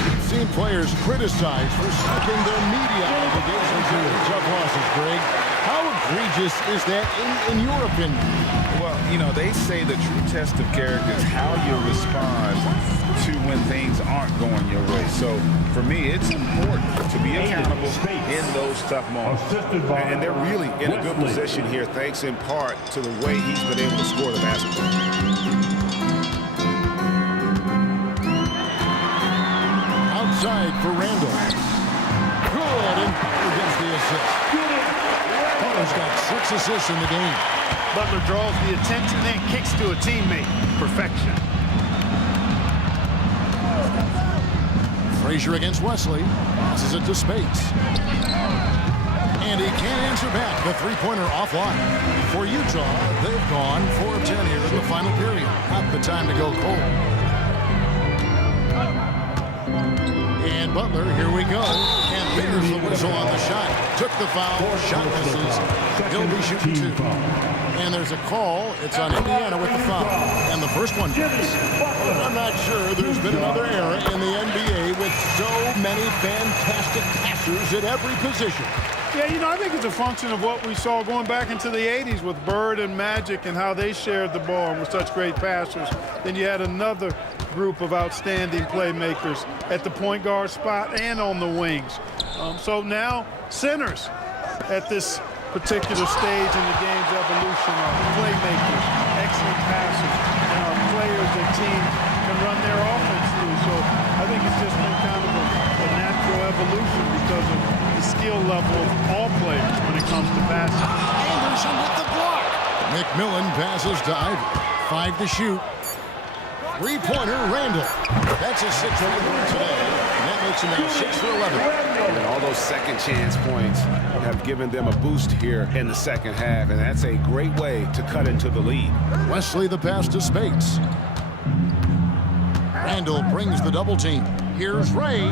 We've seen players criticized for skipping their media obligations due to tough losses, Greg. How egregious is that in your opinion? Well, you know, they say the true test of character is how you respond to when things aren't going your way. So, for me, it's important to be accountable in those tough moments. And they're really in a good position here, thanks in part to the way he's been able to score the basketball. Outside for Randall. Good, and Butler gets the assist. Butler's got 6 assists in the game. Butler draws the attention and kicks to a teammate. Perfection. Frazier against Wesley. Passes it to Spates. And he can't answer back. The 3-pointer offline. For Utah, they've gone 4 of 10 here in the final period. Not the time to go cold. And Butler, here we go. And there's the whistle on the shot. Took the foul. Shot misses. He'll be shooting 2. And there's a call. It's on Indiana with the foul. And the first one. I'm not sure there's been another era in the NBA with so many fantastic passers at every position. Yeah, you know, I think it's a function of what we saw going back into the 80s with Bird and Magic and how they shared the ball and were such great passers. Then you had another group of outstanding playmakers at the point guard spot and on the wings. So now centers at this particular stage in the game's evolution are playmakers, excellent passers, and are players that teams can run their offense through. So I think it's just been kind of a natural evolution because of the skill level of all players when it comes to passing. Anderson with the block. McMillan passes to Ivy. 5 to shoot. Three-pointer, Randall. That's a 6-point today. And that makes him now 6 for 11. And all those second chance points have given them a boost here in the second half, and that's a great way to cut into the lead. Wesley the pass to Spates. Randall brings the double team. Here's Ray.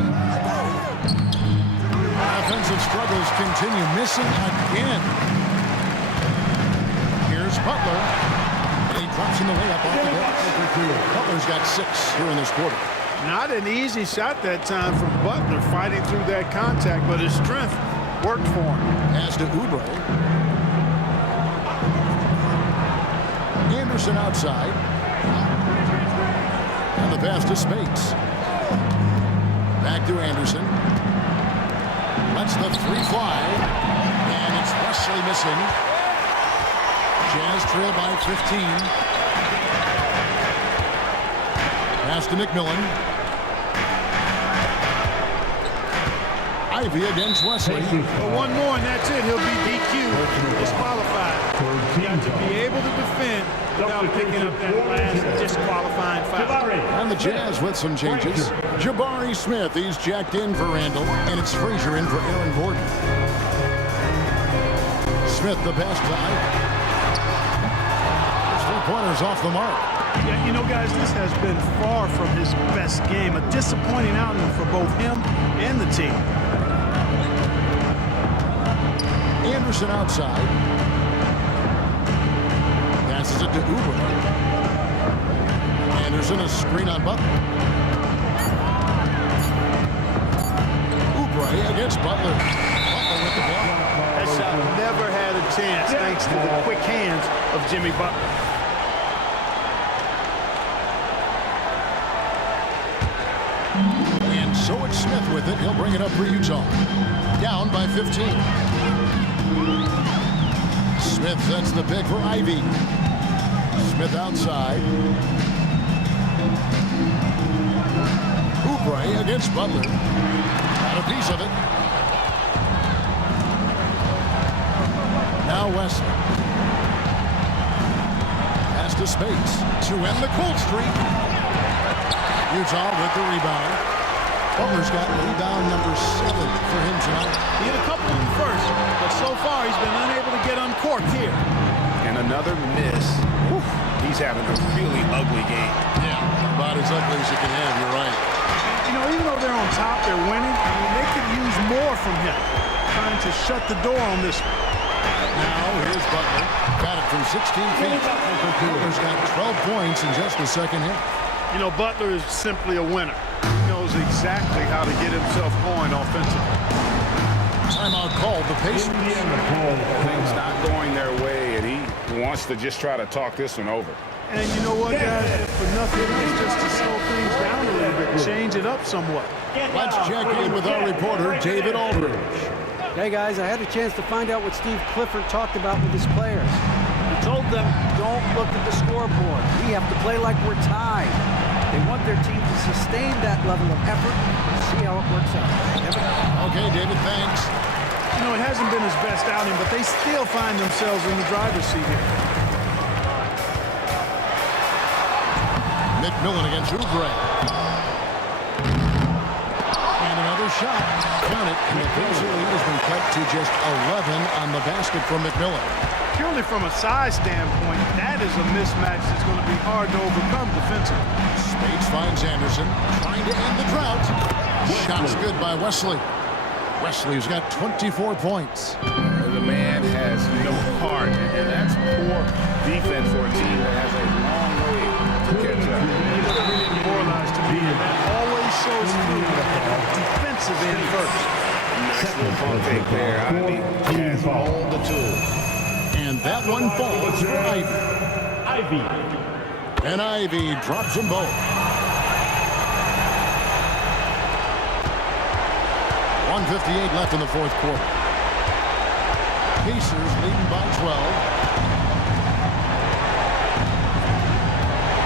Offensive struggles continue, missing again. Here's Butler. And he drops in the layup off the glass. Butler's got 6 here in this quarter. Not an easy shot that time from Butler, fighting through that contact, but his strength worked for him. Pass to Oubre. Anderson outside. And the pass to Spates. Back to Anderson. Lets the 3 fly. And it's Wesley missing. Jazz trail by 15. Pass to McMillan. Ivy against Wesley. But one more and that's it. He'll be DQ, disqualified. You got to be able to defend without picking up that last disqualifying foul. And the Jazz with some changes. Jabari Smith, he's jacked in for Randall, and it's Frazier in for Aaron Gordon. Smith the pass to Ivy. His 3-pointers off the mark. Yeah, you know, guys, this has been far from his best game. A disappointing outing for both him and the team. Anderson outside. Passes it to Oubre. Anderson, a screen on Butler. Oubre against Butler. Butler with the block. That shot never had a chance thanks to the quick hands of Jimmy Butler. And so it's Smith with it. He'll bring it up for Utah. Down by 15. Smith sets the pick for Ivy. Smith outside. Oubre against Butler. Got a piece of it. Now Wesley. Pass to Spates to end the cold streak. Utah with the rebound. Butler's got rebound number 7 for him tonight. He had a couple in the first, but so far he's been unable to get uncorked here. And another miss. Whew. He's having a really ugly game. Yeah, about as ugly as you can have, you're right. You know, even though they're on top, they're winning. I mean, they could use more from him. Trying to shut the door on this one. Now, here's Butler. Got it from 16 feet. Butler's got 12 points in just the second half. You know, Butler is simply a winner. He knows exactly how to get himself going offensively. Timeout called. The Pacers. Things not going their way, and he wants to just try to talk this one over. And you know what, guys? For nothing else, just to slow things down a little bit, change it up somewhat. Let's check in with our reporter, David Aldridge. Hey, guys, I had a chance to find out what Steve Clifford talked about with his players. He told them, don't look at the scoreboard. We have to play like we're tied. They want their team to sustain that level of effort and see how it works out. Okay, David, thanks. You know, it hasn't been his best outing, but they still find themselves in the driver's seat here. McMillan against Oubre. And another shot. Count it, and the Pacers lead has been cut to just 11 on the basket from McMillan. Purely from a size standpoint, that is a mismatch that's going to be hard to overcome defensively. Spates finds Anderson, trying to end the drought. Shots good by Wesley. Wesley's got 24 points. The man has no heart, and And that's poor defense for a team that has a long way to catch up. Really demoralized to me, and that always shows through defensive end first. Nice little pump fake there. Ivy has all the tools. And that one falls for Ivy. And Ivy drops them both. 1:58 left in the fourth quarter. Pacers leading by 12.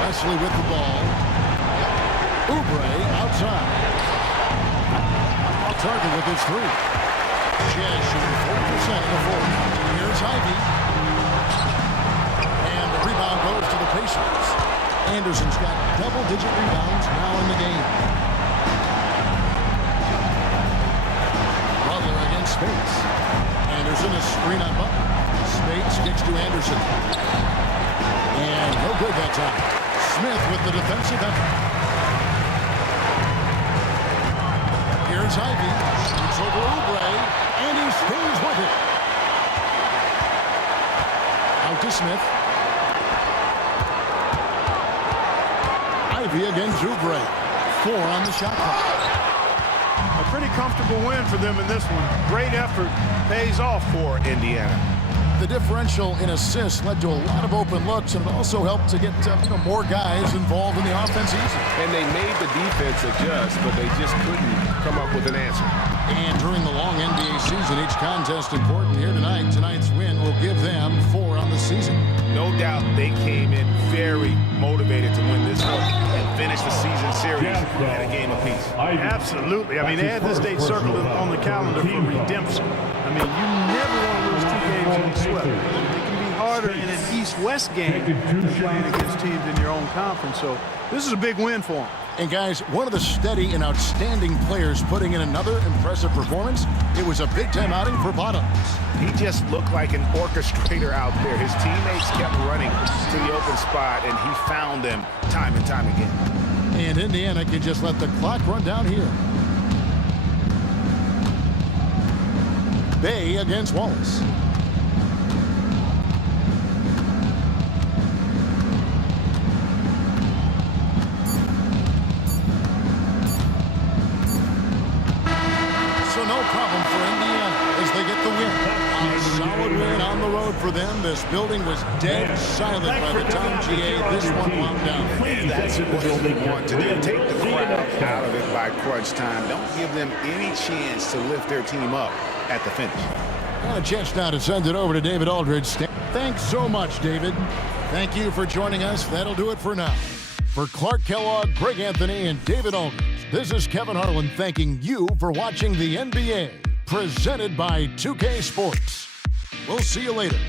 Wesley with the ball. Oubre outside. Off target with his three. Jazz shooting 40% in the fourth. Here's Ivy. And the rebound goes to the Pacers. Anderson's got double-digit rebounds now in the game. Butler against Spates. Anderson is screen on Butler. Spates kicks to Anderson. And no good that time. Smith with the defensive effort. Here's Ivy. Shoots over Oubre. And he stays with it. Out to Smith. Ivy against Oubre. 4 on the shot clock. A pretty comfortable win for them in this one. Great effort pays off for Indiana. The differential in assists led to a lot of open looks, and it also helped to get more guys involved in the offense easy. And they made the defense adjust, but they just couldn't come up with an answer. And during the long NBA season, each contest important here tonight. Tonight's win will give them 4 on the season. No doubt they came in very motivated to win this one and finish the season series at a game apiece. Absolutely. I mean, they had this date circled on the calendar for redemption. I mean, you never want to lose 2 games in a sweat. It can be harder in an East-West game than playing against teams in your own conference. So this is a big win for them. And guys, one of the steady and outstanding players putting in another impressive performance. It was a big-time outing for Bottoms. He just looked like an orchestrator out there. His teammates kept running to the open spot, and he found them time and time again. And Indiana can just let the clock run down here. Bay against Wallace. So no problem for Indiana as they get the win. A solid win on the road for them. This building was dead silent by the time GA this one wound down. And that's what they want to do. Take the crowd out of it by crunch time. Don't give them any chance to lift their team up at the finish. Got a chance now to send it over to David Aldridge. Thanks so much, David. Thank you for joining us. That'll do it for now. For Clark Kellogg, Greg Anthony, and David Aldridge, this is Kevin Harlan thanking you for watching the NBA, presented by 2K Sports. We'll see you later.